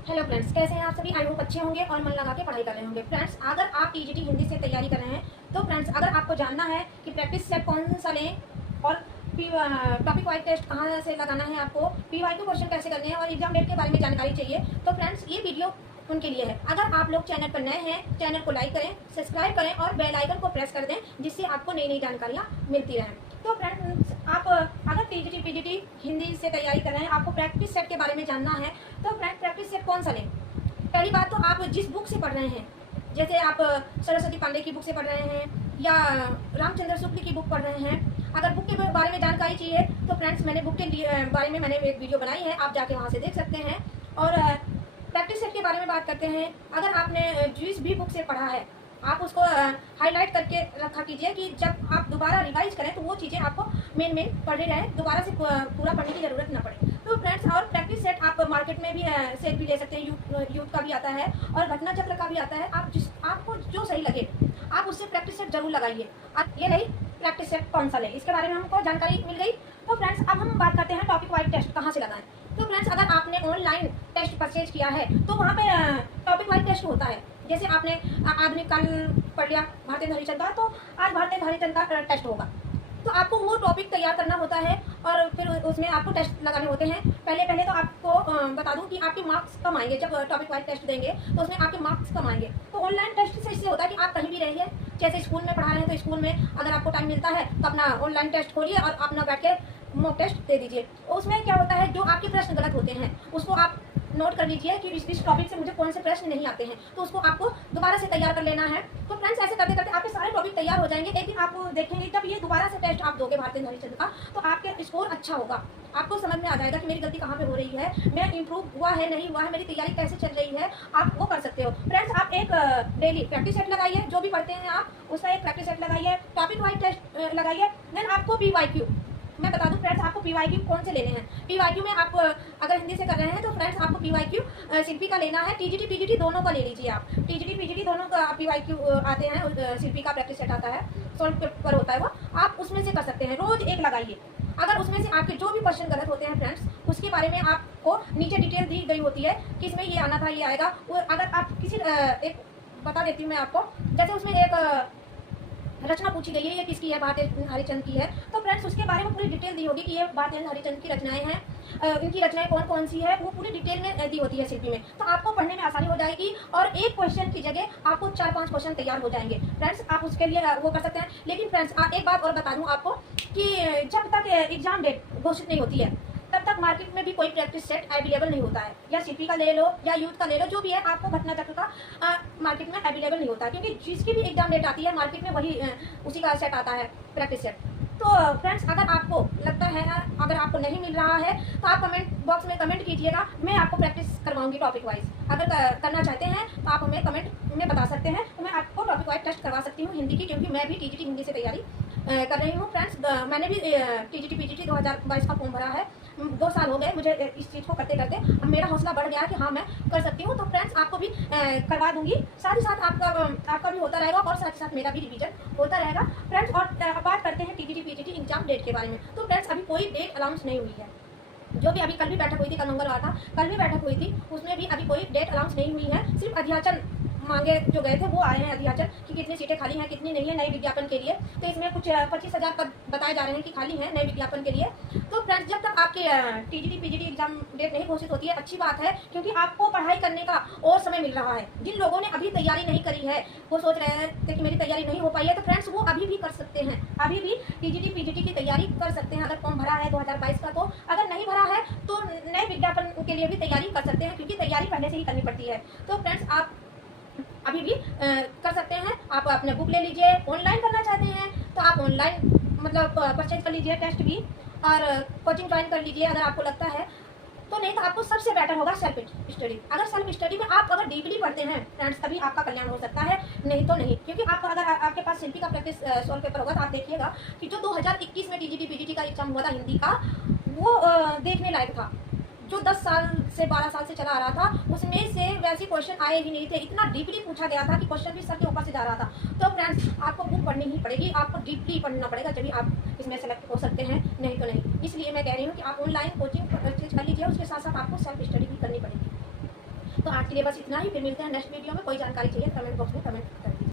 Hello friends, कैसे हैं आप सभी। आई होप अच्छे होंगे और मन लगा के पढ़ाई कर रहे होंगे। फ्रेंड्स, अगर आप टीजीटी हिंदी से तैयारी कर रहे हैं तो फ्रेंड्स, अगर आपको जानना है कि प्रैक्टिस सेट कौन सा लें और टॉपिक वाइज टेस्ट कहाँ से लगाना है, आपको पीवाईक्यू क्वेश्चन कैसे करने हैं और एग्जाम डेट के बारे में जानकारी चाहिए, तो फ्रेंड्स ये वीडियो उनके लिए है। अगर आप लोग चैनल पर नए हैं, चैनल को लाइक करें, सब्सक्राइब करें और बेल आइकन को प्रेस कर दें, जिससे आपको नई नई जानकारियाँ मिलती रहें। तो फ्रेंड्स, आप अगर टीजीटी पीजीटी हिंदी से तैयारी कर रहे हैं, आपको प्रैक्टिस सेट के बारे में जानना है, तो फ्रेंड्स प्रैक्टिस सेट कौन सा लें। पहली बात तो आप जिस बुक से पढ़ रहे हैं, जैसे आप सरस्वती पांडे की बुक से पढ़ रहे हैं या रामचंद्र शुक्ल की बुक पढ़ रहे हैं, अगर बुक के बारे में जानकारी चाहिए तो फ्रेंड्स मैंने बुक के बारे में एक वीडियो बनाई है, आप जाके वहाँ से देख सकते हैं। और प्रैक्टिस सेट के बारे में बात करते हैं। अगर आपने जिस भी बुक से पढ़ा है, आप उसको हाईलाइट करके रखा कीजिए कि जब आप दोबारा रिवाइज करें तो वो चीज़ें आपको मेन पढ़े रहें, दोबारा से पूरा पढ़ने की ज़रूरत ना पड़े। तो फ्रेंड्स, और प्रैक्टिस सेट आप मार्केट में भी सेट भी ले सकते हैं, यूथ का भी आता है और घटना चक्र का भी आता है। आपको जो सही लगे आप उससे प्रैक्टिस सेट जरूर लगाइए। आप ये नहीं प्रैक्टिस सेट कौन सा ले, इसके बारे में हमको जानकारी मिल गई। तो फ्रेंड्स, अब हम बात करते हैं टॉपिक वाइज टेस्ट कहाँ से लगाएं। तो फ्रेंड्स, अगर आपने ऑनलाइन टेस्ट परचेज किया है तो वहाँ पे टॉपिक वाइज टेस्ट होता है। जैसे आपने आधुनिक काल पढ़ लिया भारतेंदु हरिश्चंद्र का, तो आज भारतेंदु हरिश्चंद्र का टेस्ट होगा, तो आपको वो टॉपिक तैयार करना होता है और फिर उसमें आपको टेस्ट लगाने होते हैं। पहले तो आपको बता दूं कि आपके मार्क्स कम आएंगे। जब टॉपिक वाइज टेस्ट देंगे तो उसमें आपके मार्क्स कम आएंगे। तो ऑनलाइन टेस्ट से इससे होता है कि आप कहीं भी रहिए, जैसे स्कूल में पढ़ा रहे हैं तो स्कूल में अगर आपको टाइम मिलता है तो अपना ऑनलाइन टेस्ट खोलिए और अपना बैठ के मॉक टेस्ट दे दीजिए। उसमें क्या होता है, जो आपके प्रश्न गलत होते हैं उसको आप नोट कर लीजिए कि इस टॉपिक से मुझे कौन से प्रश्न नहीं आते हैं, तो उसको आपको दोबारा से तैयार कर लेना है। तो फ्रेंड्स, ऐसे करते करते आपके सारे टॉपिक तैयार हो जाएंगे। एक दिन आप देखेंगे जब ये दोबारा से टेस्ट आप दोगे भारतेंदु हरिश्चंद्र का, तो आपके स्कोर अच्छा होगा। आपको समझ में आ जाएगा कि मेरी गलती कहाँ पे हो रही है, मैं इंप्रूव हुआ है नहीं हुआ है, मेरी तैयारी कैसे चल रही है, आप वो कर सकते हो। फ्रेंड्स, आप एक डेली प्रैक्टिस सेट लगाइए, जो भी पढ़ते हैं आप उसका एक प्रैक्टिस सेट लगाइए, टॉपिक वाइज टेस्ट लगाइए। देन आपको पीवाईक्यू मैं बता दूं फ्रेंड्स, आपको पीवाईक्यू कौन से लेने हैं। पीवाईक्यू में आप अगर हिंदी से कर रहे हैं तो फ्रेंड्स आपको पीवाईक्यू शिल्पी का लेना है। टीजीटी पीजीटी दोनों का ले लीजिए आप। टीजीटी पीजीटी दोनों का पीवाईक्यू आते हैं, शिल्पी का प्रैक्टिस सेट आता है, सॉल्व पेपर होता है वो, आप उसमें से कर सकते हैं। रोज एक लगाइए। अगर उसमें से आपके जो भी क्वेश्चन गलत होते हैं फ्रेंड्स, उसके बारे में आपको नीचे डिटेल दी गई होती है कि इसमें ये आना था, ये आएगा। अगर आप किसी एक बता देती हूँ मैं आपको, जैसे उसमें एक रचना पूछी गई है, ये किसकी है, भारतेंदु हरिश्चंद्र की है, तो फ्रेंड्स उसके बारे में पूरी डिटेल दी होगी कि ये भारतेंदु हरिश्चंद्र की रचनाएं हैं, इनकी रचनाएं कौन कौन सी है, वो पूरी डिटेल में दी होती है शिल्पी में। तो आपको पढ़ने में आसानी हो जाएगी और एक क्वेश्चन की जगह आपको 4-5 क्वेश्चन तैयार हो जाएंगे। फ्रेंड्स, आप उसके लिए वो कर सकते हैं। लेकिन फ्रेंड्स, एक बात और बता दूं आपको कि जब तक एग्जाम डेट घोषित नहीं होती है तब तक मार्केट में भी कोई प्रैक्टिस सेट अवेलेबल नहीं होता है। या शिल्पी का ले लो या यूथ का ले लो, जो भी है, आपको घटना चक्र का मार्केट में अवेलेबल नहीं होता है, क्योंकि जिसकी भी एग्जाम डेट आती है मार्केट में वही उसी का सेट आता है, प्रैक्टिस सेट। तो फ्रेंड्स, अगर आपको लगता है, अगर आपको नहीं मिल रहा है तो आप कमेंट बॉक्स में कमेंट कीजिएगा, मैं आपको प्रैक्टिस करवाऊंगी टॉपिक वाइज। अगर करना चाहते हैं तो आप हमें कमेंट में बता सकते हैं, तो मैं आपको टॉपिक वाइज टेस्ट करवा सकती हूँ हिंदी की, क्योंकि मैं भी टीजीटी हिंदी से तैयारी कर रही हूँ। फ्रेंड्स, मैंने भी टीजीटी पीजीटी 2022 का फॉर्म भरा है। 2 साल हो गए मुझे इस चीज़ को करते करते। अब मेरा हौसला बढ़ गया कि हाँ मैं कर सकती हूँ। तो फ्रेंड्स, आपको भी करवा दूंगी, साथ ही साथ आपका भी होता रहेगा और साथ ही साथ मेरा भी रिवीजन होता रहेगा। फ्रेंड्स, और बात करते हैं टीजीटी पीजीटी एग्जाम डेट के बारे में। तो फ्रेंड्स, अभी कोई डेट अनाउंस नहीं हुई है। जो भी अभी कल भी बैठक हुई थी, कल मंगलवार था, कल भी बैठक हुई थी, उसमें भी अभी कोई डेट अनाउंस नहीं हुई है। सिर्फ अध्याचन मांगे जो गए थे वो आए हैं, अध्याचन कि कितनी सीटें खाली हैं, कितनी नहीं है नए विज्ञापन के लिए। तो इसमें कुछ 25,000 पद बताए जा रहे हैं कि खाली हैं नए विज्ञापन के लिए। तो फ्रेंड्स, जब तक आपके टीजीटी पीजीटी एग्जाम डेट नहीं घोषित होती है, अच्छी बात है, क्योंकि आपको पढ़ाई करने का और समय मिल रहा है। जिन लोगों ने अभी तैयारी नहीं करी है, वो सोच रहे थे कि मेरी तैयारी नहीं हो पाई है, तो फ्रेंड्स वो अभी भी कर सकते हैं, अभी भी टीजीटी पीजीटी की तैयारी कर सकते हैं। अगर फॉर्म भरा है 2022 का, तो अगर नहीं भरा है तो नए विज्ञापन के लिए भी तैयारी कर सकते हैं, क्योंकि तैयारी पहले से ही करनी पड़ती है। तो फ्रेंड्स, आप अभी भी कर सकते हैं। आप अपने बुक ले लीजिए। ऑनलाइन करना चाहते हैं तो आप ऑनलाइन मतलब परचेज कर लीजिए टेस्ट भी, और कोचिंग ज्वाइन कर लीजिए अगर आपको लगता है तो। नहीं तो आपको सबसे बेटर होगा सेल्फ स्टडी। अगर सेल्फ स्टडी में आप अगर डीपली पढ़ते हैं फ्रेंड्स, तभी आपका कल्याण हो सकता है, नहीं तो नहीं। क्योंकि आप अगर आपके पास शिल्पी का प्रैक्टिस सॉल्व पेपर होगा तो आप देखिएगा कि जो 2021 में टीजीटी पीजीटी का एग्जाम हुआ था हिंदी का, वो देखने लायक था। जो 10 साल से 12 साल से चला आ रहा था, उसमें से वैसे क्वेश्चन आए ही नहीं थे। इतना डीपली पूछा गया था कि क्वेश्चन भी सर के ऊपर से जा रहा था। तो फ्रेंड्स, आपको बुक पढ़नी ही पड़ेगी, आपको डीपली पढ़ना पड़ेगा, जब आप इसमें सेलेक्ट हो सकते हैं, नहीं तो नहीं। इसलिए मैं कह रही हूँ कि आप ऑनलाइन कोचिंग परचेज कर लीजिए, उसके साथ साथ आपको सेल्फ स्टडी भी करनी पड़ेगी। तो आज के लिए बस इतना ही, फिर मिलते हैं नेक्स्ट वीडियो में। कोई जानकारी चाहिए कमेंट बॉक्स में कमेंट कर दीजिए।